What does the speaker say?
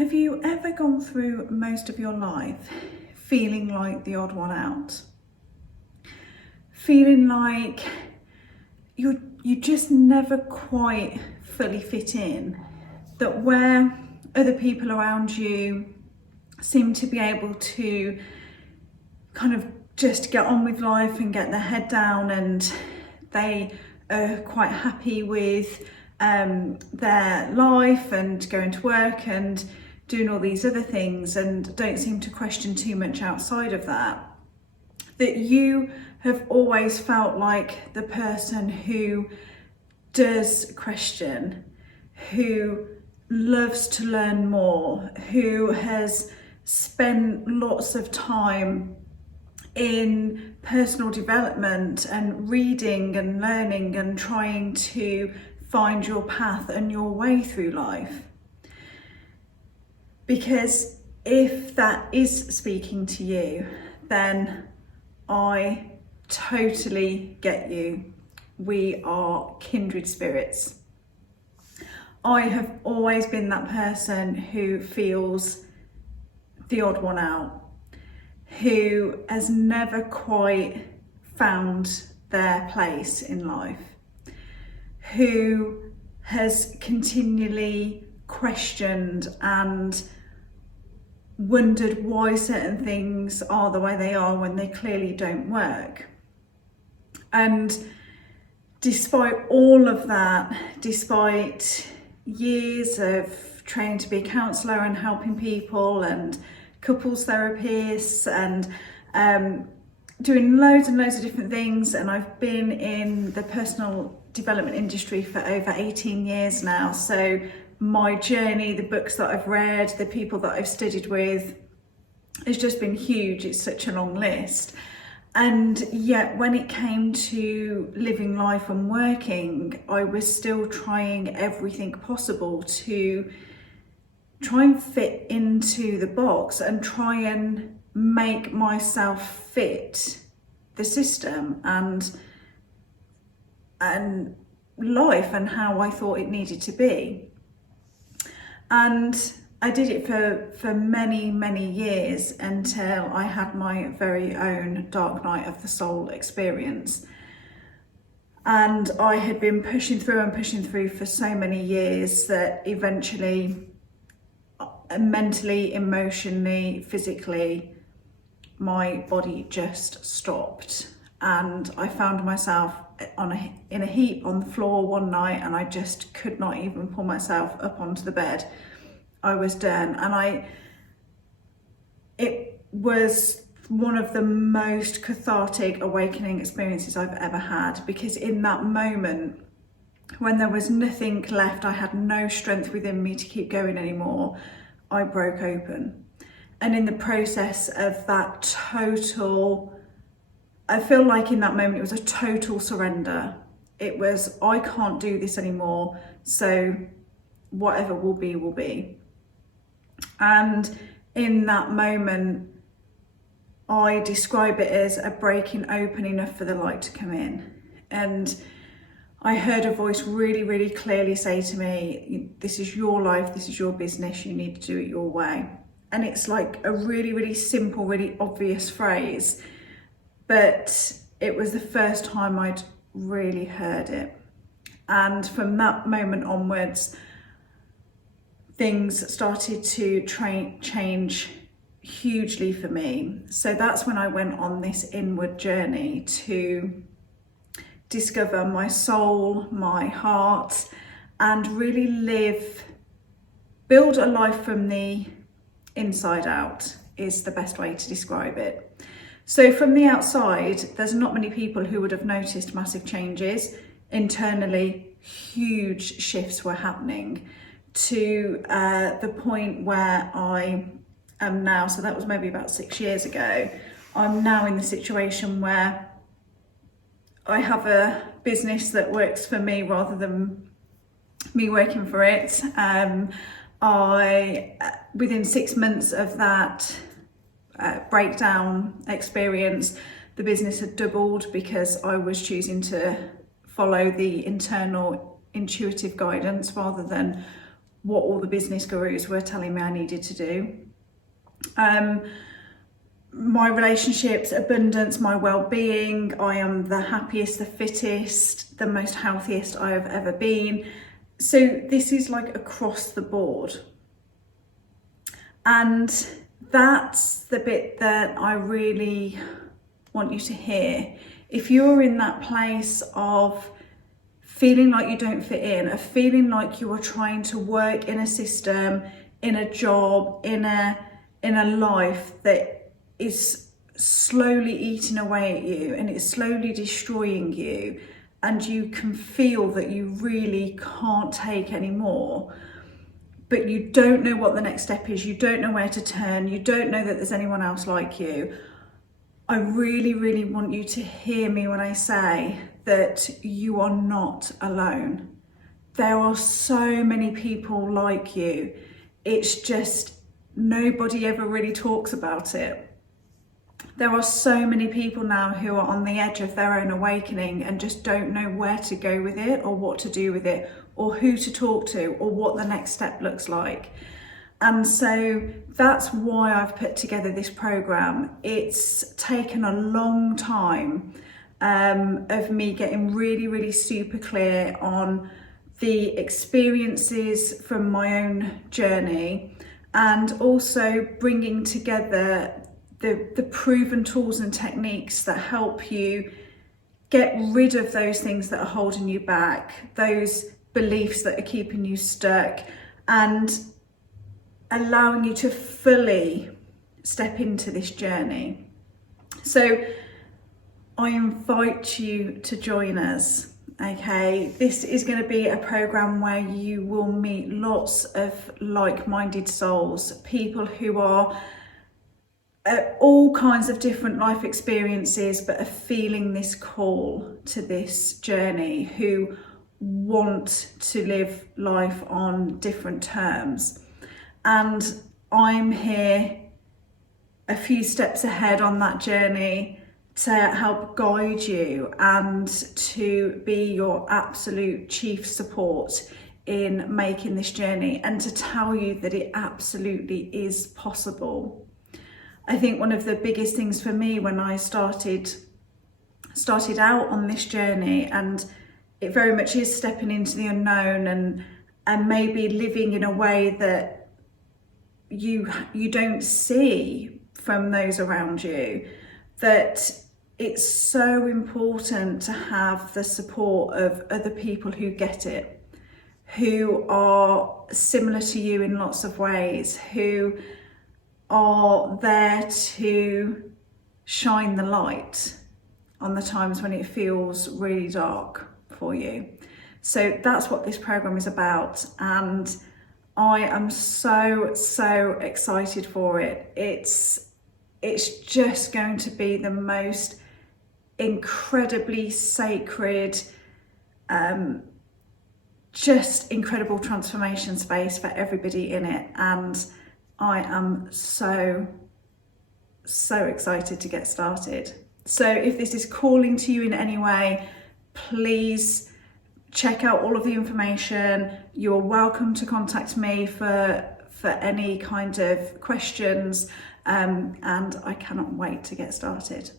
Have you ever gone through most of your life feeling like the odd one out? Feeling like you just never quite fully fit in, that where other people around you seem to be able to kind of just get on with life and get their head down, and they are quite happy with their life and going to work and doing all these other things and don't seem to question too much outside of that, that you have always felt like the person who does question, who loves to learn more, who has spent lots of time in personal development and reading and learning and trying to find your path and your way through life. Because if that is speaking to you, then I totally get you. We are kindred spirits. I have always been that person who feels the odd one out, who has never quite found their place in life, who has continually questioned and wondered why certain things are the way they are when they clearly don't work. And despite all of that, despite years of training to be a counsellor and helping people and couples therapists and doing loads and loads of different things, and I've been in the personal development industry for over 18 years now, so my journey, the books that I've read, the people that I've studied with, has just been huge. It's such a long list. And yet when it came to living life and working, I was still trying everything possible to try and fit into the box and try and make myself fit the system and life and how I thought it needed to be. And I did it for many, many years until I had my very own dark night of the soul experience. And I had been pushing through for so many years that eventually, mentally, emotionally, physically, my body just stopped. And I found myself in a heap on the floor one night, and I just could not even pull myself up onto the bed. I was done. And it was one of the most cathartic awakening experiences I've ever had, because in that moment, when there was nothing left, I had no strength within me to keep going anymore, I broke open. And in the process of that total, I feel like in that moment it was a total surrender. It was, I can't do this anymore, so whatever will be, will be. And in that moment, I describe it as a breaking open enough for the light to come in. And I heard a voice really, really clearly say to me, this is your life, this is your business, you need to do it your way. And it's like a really, really simple, really obvious phrase, but it was the first time I'd really heard it. And from that moment onwards, things started to change hugely for me. So that's when I went on this inward journey to discover my soul, my heart, and really build a life from the inside out is the best way to describe it. So from the outside, there's not many people who would have noticed massive changes. Internally, huge shifts were happening to the point where I am now, so that was maybe about 6 years ago, I'm now in the situation where I have a business that works for me rather than me working for it. Within 6 months of that breakdown experience, the business had doubled because I was choosing to follow the internal intuitive guidance rather than what all the business gurus were telling me I needed to do. My relationships, abundance, my well-being, I am the happiest, the fittest, the most healthiest I have ever been. So this is like across the board. And that's the bit that I really want you to hear. If you're in that place of feeling like you don't fit in, of feeling like you are trying to work in a system, in a job, in a life that is slowly eating away at you and it's slowly destroying you, and you can feel that you really can't take any more, but you don't know what the next step is, you don't know where to turn, you don't know that there's anyone else like you, I really, really want you to hear me when I say that you are not alone. There are so many people like you. It's just nobody ever really talks about it. There are so many people now who are on the edge of their own awakening and just don't know where to go with it or what to do with it or who to talk to or what the next step looks like. And so that's why I've put together this program. It's taken a long time of me getting really, really super clear on the experiences from my own journey, and also bringing together the proven tools and techniques that help you get rid of those things that are holding you back, those beliefs that are keeping you stuck, and allowing you to fully step into this journey. So I invite you to join us. Okay, this is going to be a program where you will meet lots of like-minded souls, people who are at all kinds of different life experiences but are feeling this call to this journey, who want to live life on different terms. And I'm here a few steps ahead on that journey to help guide you and to be your absolute chief support in making this journey, and to tell you that it absolutely is possible. I think one of the biggest things for me when I started out on this journey, and it very much is stepping into the unknown and maybe living in a way that you don't see from those around you, that it's so important to have the support of other people who get it, who are similar to you in lots of ways, who are there to shine the light on the times when it feels really dark for you. So that's what this program is about, and I am so excited for it. It's just going to be the most incredibly sacred, just incredible transformation space for everybody in it, and I am so excited to get started. So if this is calling to you in any way, please check out all of the information. You're welcome to contact me for any kind of questions, and I cannot wait to get started.